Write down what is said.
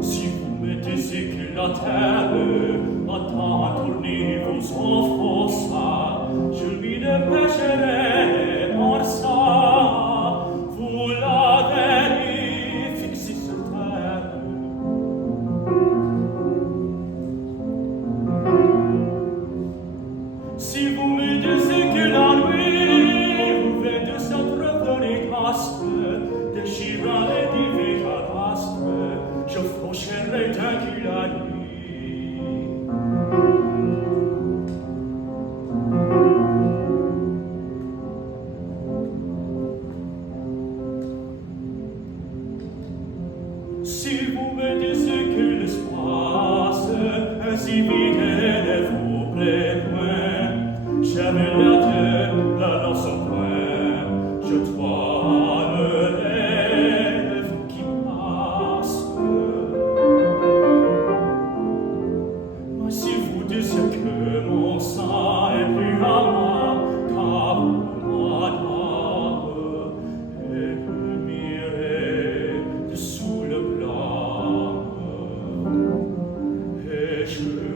Si vous me disiez que la terre attend tourner vos offres, je lui dépêcherai par ça. Vous l'avez fixé sur terre. Si vous me disiez que la nuit ouvrait de s'entrevenir casque, déchirant les divers cadastres, je franchirai d'un cul la nuit. Si vous me disiez que l'espace ainsi vide ne vous plaît point, j'avais la tête, la lance au point, je toile le rêve qui passe. Mais si vous disiez que mon sang est plus à moi qu'à vous, madame, et vous mirez dessous le blâme, et je